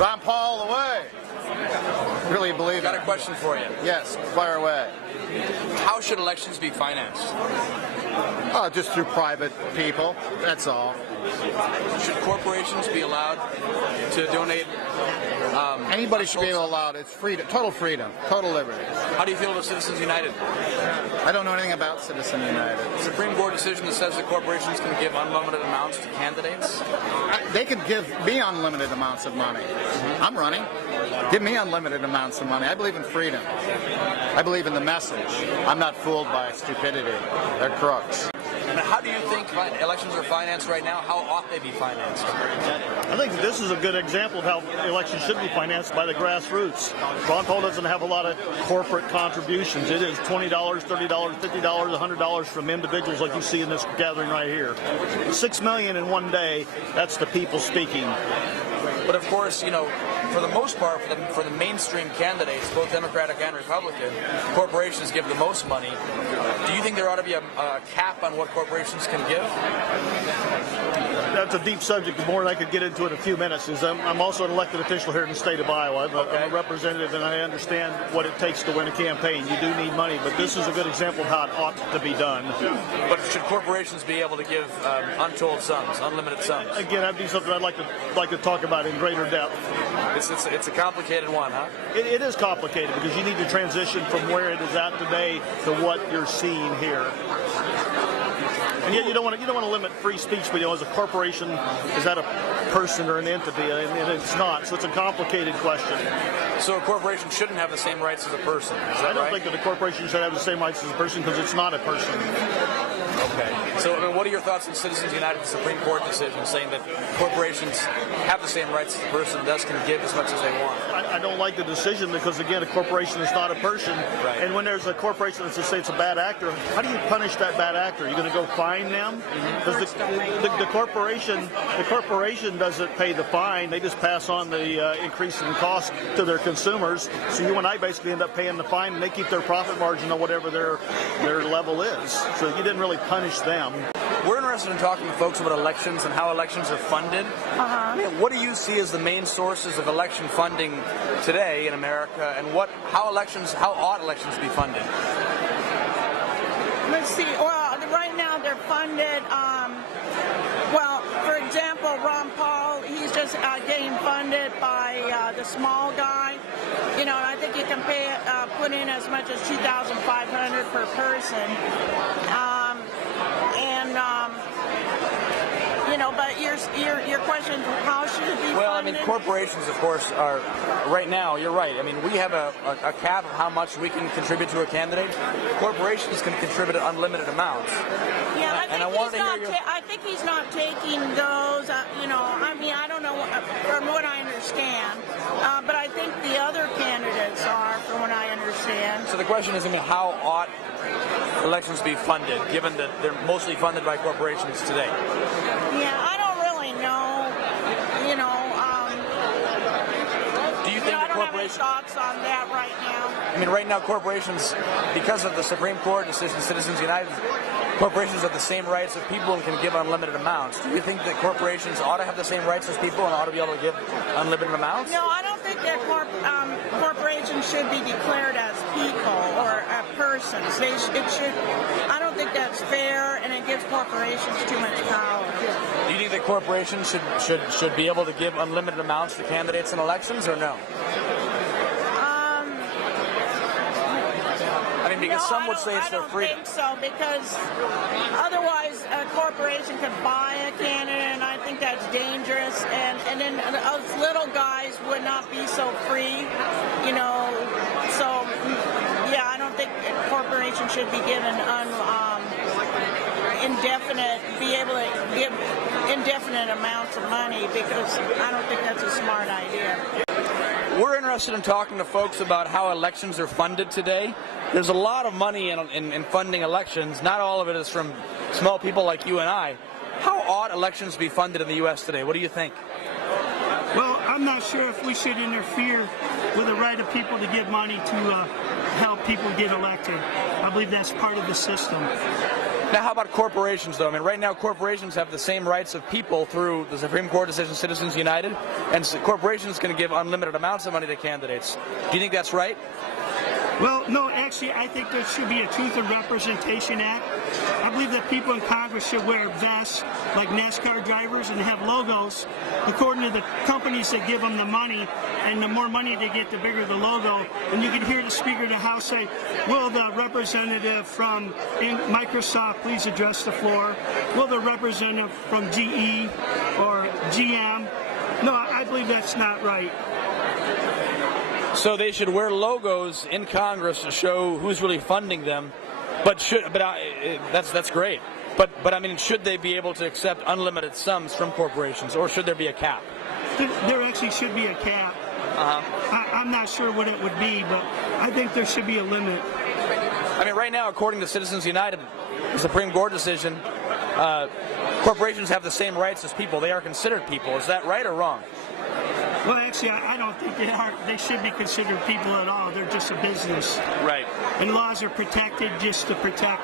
Ron Paul away. Really believe Got it. a question for you. Yes, fire away. How should elections be financed? Just through private people, that's all. Should corporations be allowed to donate? Anybody should be able to allow it. It's freedom, total liberty. How do you feel about Citizens United? I don't know anything about Citizen United. Supreme Court decision that says that corporations can give unlimited amounts to candidates? They could give me unlimited amounts of money. I'm running. Give me unlimited amounts of money. I believe in freedom. I believe in the message. I'm not fooled by stupidity. They're crooks. Now, how do you think elections are financed right now? How ought they be financed? I think this is a good example of how elections should be financed by the grassroots. Ron Paul doesn't have a lot of corporate contributions. It is $20, $30, $50, $100 from individuals like you see in this gathering right here. $6 million in one day, that's the people speaking. But of course, you know, for the most part, for the mainstream candidates, both Democratic and Republican, corporations give the most money. Do you think there ought to be a cap on what corporations can give? That's a deep subject, more than I could get into in a few minutes. I'm also an elected official here in the state of Iowa. I'm a representative, and I understand what it takes to win a campaign. You do need money, but this is a good example of how it ought to be done. But should corporations be able to give untold sums, unlimited sums? Again, that'd be something I'd like to talk about in greater depth. It's a complicated one, huh? It is complicated because you need to transition from where it is at today to what you're seeing here. And yet you don't want to limit free speech, but as a corporation, is that a person or an entity? And it's not. So it's a complicated question. So a corporation shouldn't have the same rights as a person. Is that I don't right? think that a corporation should have the same rights as a person because it's not a person. Okay. So, I mean, what are your thoughts on Citizens United Supreme Court decision saying that corporations have the same rights as a person, thus can give as much as they want? I don't like the decision because, again, a corporation is not a person. Right. And when there's a corporation that says it's a bad actor, how do you punish that bad actor? Are you going to go fine them? Because the corporation doesn't pay the fine. They just pass on the increase in cost to their consumers. So you and I basically end up paying the fine, and they keep their profit margin on whatever their level is. So you didn't really punish them. We're interested in talking to folks about elections and how elections are funded. I mean, what do you see as the main sources of election funding today in America, and how ought elections be funded? Let's see. Well, right now they're funded. Well, for example, Ron Paul, he's just getting funded by the small guy. You know, I think you can put in as much as $2,500 per person. You know, but your question, how should it be funded? Well, I mean, corporations, of course, are right now. You're right. I mean, we have a cap of how much we can contribute to a candidate. Corporations can contribute unlimited amounts. Yeah, I think he's not taking those. You know, I mean, I don't know from what I understand, but I think the other candidates are, from what I understand. So the question is, I mean, how ought elections be funded, given that they're mostly funded by corporations today? Yeah, I don't really know. You know, do you think I don't have any thoughts on that right now. I mean, right now, corporations, because of the Supreme Court decision, Citizens United, corporations have the same rights as people and can give unlimited amounts. Do you think that corporations ought to have the same rights as people and ought to be able to give unlimited amounts? No, I don't think that corporations should be declared as people or persons. I don't think that's fair, and it gives corporations too much power. Do you think that corporations should be able to give unlimited amounts to candidates in elections, or no? I mean, because some would say it's their freedom. I don't think so, because otherwise a corporation could buy a candidate, and I think that's dangerous. And then us little guys would not be so free, you know. So, yeah, I don't think corporations should be given be able to give indefinite amounts of money, because I don't think that's a smart idea. We're interested in talking to folks about how elections are funded today. There's a lot of money in funding elections. Not all of it is from small people like you and I. How ought elections be funded in the U.S. today? What do you think? Well, I'm not sure if we should interfere with the right of people to give money to help people get elected. I believe that's part of the system. Now, how about corporations, though? I mean, right now, corporations have the same rights of people through the Supreme Court decision, Citizens United, and so corporations can give unlimited amounts of money to candidates. Do you think that's right? Well, no, actually, I think there should be a Truth and Representation Act. I believe that people in Congress should wear vests like NASCAR drivers and have logos according to the companies that give them the money. And the more money they get, the bigger the logo. And you can hear the Speaker of the House say, will the representative from Microsoft please address the floor? Will the representative from GE or GM? No, I believe that's not right. So they should wear logos in Congress to show who's really funding them, that's great. But I mean, should they be able to accept unlimited sums from corporations, or should there be a cap? There actually should be a cap. I'm not sure what it would be, but I think there should be a limit. I mean, right now, according to Citizens United, the Supreme Court decision, corporations have the same rights as people. They are considered people. Is that right or wrong? Well, actually, I don't think they are. They should be considered people at all. They're just a business. Right. And laws are protected just to protect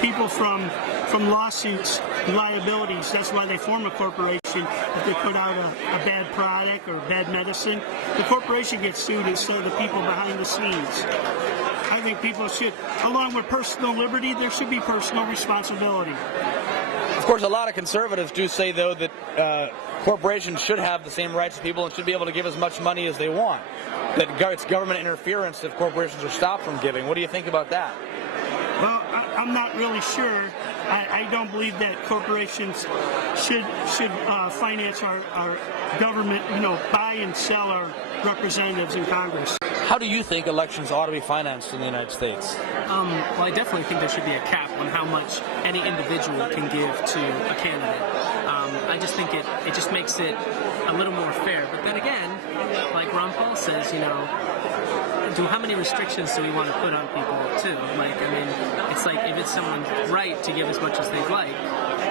people from lawsuits and liabilities. That's why they form a corporation. If they put out a bad product or bad medicine, the corporation gets sued instead of the people behind the scenes. I think people should, along with personal liberty, there should be personal responsibility. Of course, a lot of conservatives do say, though, that corporations should have the same rights as people and should be able to give as much money as they want. That it's government interference if corporations are stopped from giving. What do you think about that? Well, I'm not really sure. I don't believe that corporations should finance our government, buy and sell our representatives in Congress. How do you think elections ought to be financed in the United States? Well, I definitely think there should be a cap on how much any individual can give to a candidate. I just think it just makes it a little more fair. But then again, like Ron Paul says, how many restrictions do we want to put on people too? It's like if it's someone's right to give as much as they'd like,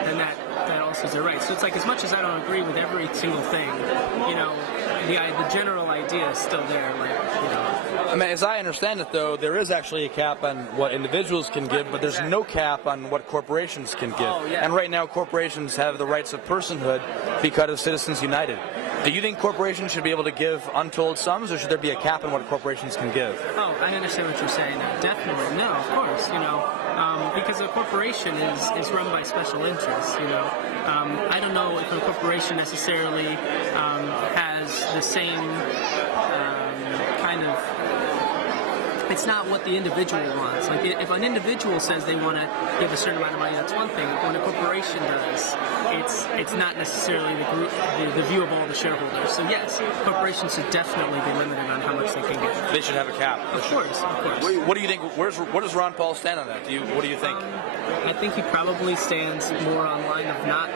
then that also is their right. So it's like, as much as I don't agree with every single thing, the general idea is still there. I mean, as I understand it, though, there is actually a cap on what individuals can give, but there's no cap on what corporations can give. Oh, yeah. And right now, corporations have the rights of personhood because of Citizens United. Do you think corporations should be able to give untold sums, or should there be a cap on what corporations can give? Oh, I understand what you're saying now. Definitely. No, of course, because a corporation is run by special interests, I don't know if a corporation necessarily has the same kind of... It's not what the individual wants. Like, if an individual says they want to give a certain amount of money, that's one thing. When a corporation does, it's not necessarily the view of all the shareholders. So yes, corporations should definitely be limited on how much they can give. They should have a cap. Of course. What do you think? What does Ron Paul stand on that? What do you think? I think he probably stands more on line of not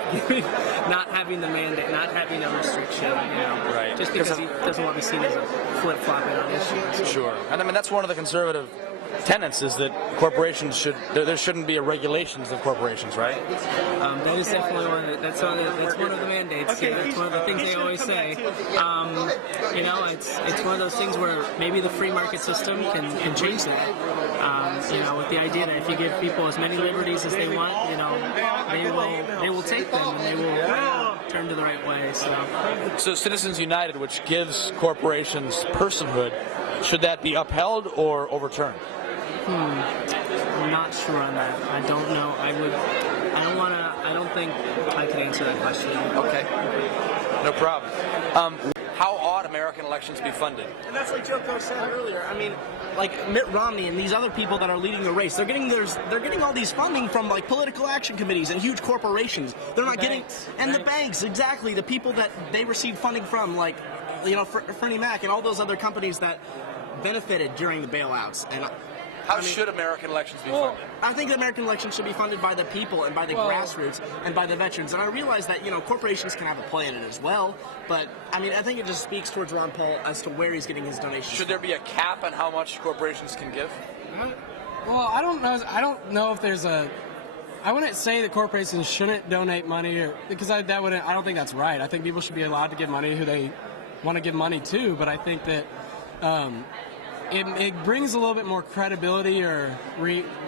having the mandate, not having a restriction. Right. Just because he doesn't want to be seen as a flip-flopping on issues. Sure. And I mean, that's one of the conservative tenets, is that corporations there shouldn't be a regulations of corporations, right? That is definitely that's one of the mandates. Okay, that's one of the things they always say. It's one of those things where maybe the free market system can change that. With the idea that if you give people as many liberties as they want, they will take them and they will turn to the right way. So Citizens United, which gives corporations personhood, should that be upheld or overturned? I'm not sure on that. I don't know. I don't think I can answer that question. Okay. No problem. How ought American elections be funded? And that's like Joko said earlier. I mean, like Mitt Romney and these other people that are leading the race, they're getting all these funding from like political action committees and huge corporations. They're not getting the banks, exactly, the people that they receive funding from, like Freddie Mac and all those other companies that benefited during the bailouts. And How should American elections be funded? I think the American elections should be funded by the people and by the grassroots and by the veterans. And I realize that, corporations can have a play in it as well. But, I think it just speaks towards Ron Paul as to where he's getting his donations. Should there be a cap on how much corporations can give? Well, I don't know. I don't know if there's a... I wouldn't say that corporations shouldn't donate money, because I don't think that's right. I think people should be allowed to give money who they want to give money to. But I think that... it brings a little bit more credibility or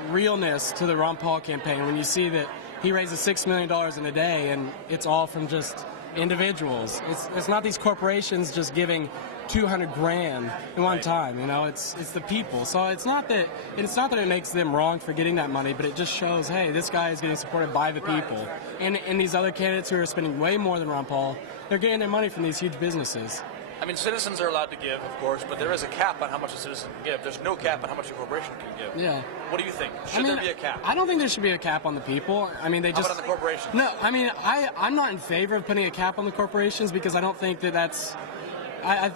realness to the Ron Paul campaign when you see that he raises $6 million in a day and it's all from just individuals. It's not these corporations just giving $200,000 in one time. You know, it's the people. So it's not that it makes them wrong for getting that money, but it just shows, hey, this guy is getting supported by the people. And these other candidates who are spending way more than Ron Paul, they're getting their money from these huge businesses. I mean, citizens are allowed to give, of course, but there is a cap on how much a citizen can give. There's no cap on how much a corporation can give. Yeah. What do you think? Should there be a cap? I don't think there should be a cap on the people. I mean, they How just... about on the corporations? No, I mean, I'm not in favor of putting a cap on the corporations because I don't think that's... I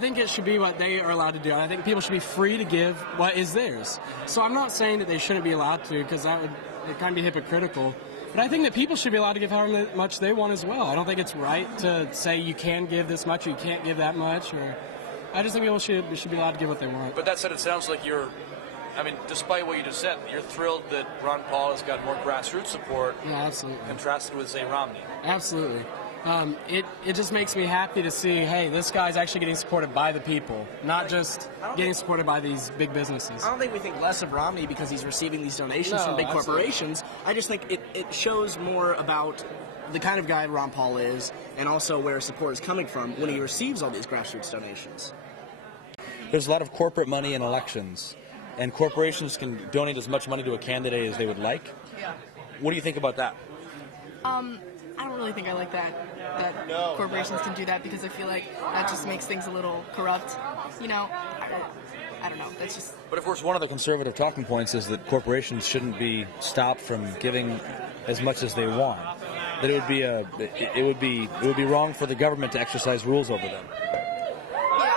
think it should be what they are allowed to do. I think people should be free to give what is theirs. So I'm not saying that they shouldn't be allowed to, because it kind of be hypocritical. But I think that people should be allowed to give however much they want as well. I don't think it's right to say you can give this much or you can't give that much. I just think people should be allowed to give what they want. But that said, it sounds like despite what you just said, you're thrilled that Ron Paul has got more grassroots support. Yeah, absolutely. Contrasted with, say, Romney. Absolutely. It just makes me happy to see, hey, this guy's actually getting supported by the people, not just getting supported by these big businesses. I don't think we think less of Romney because he's receiving these donations from big corporations. I just think it shows more about the kind of guy Ron Paul is and also where support is coming from when he receives all these grassroots donations. There's a lot of corporate money in elections, and corporations can donate as much money to a candidate as they would like. Yeah. What do you think about that? I don't really think I like that corporations can do that because I feel like that just makes things a little corrupt. You know, I don't know. That's just. But of course, one of the conservative talking points is that corporations shouldn't be stopped from giving as much as they want. That it would be wrong for the government to exercise rules over them. Yeah,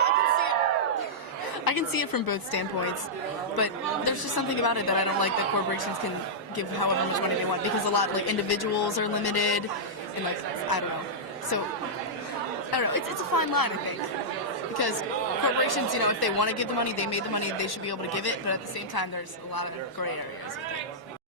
I can see it from both standpoints, but there's just something about it that I don't like that corporations can give however much money they want because a lot of individuals are limited and I don't know. So I don't know. It's a fine line, I think, because corporations, if they want to give the money, they made the money, they should be able to give it. But at the same time, there's a lot of gray areas.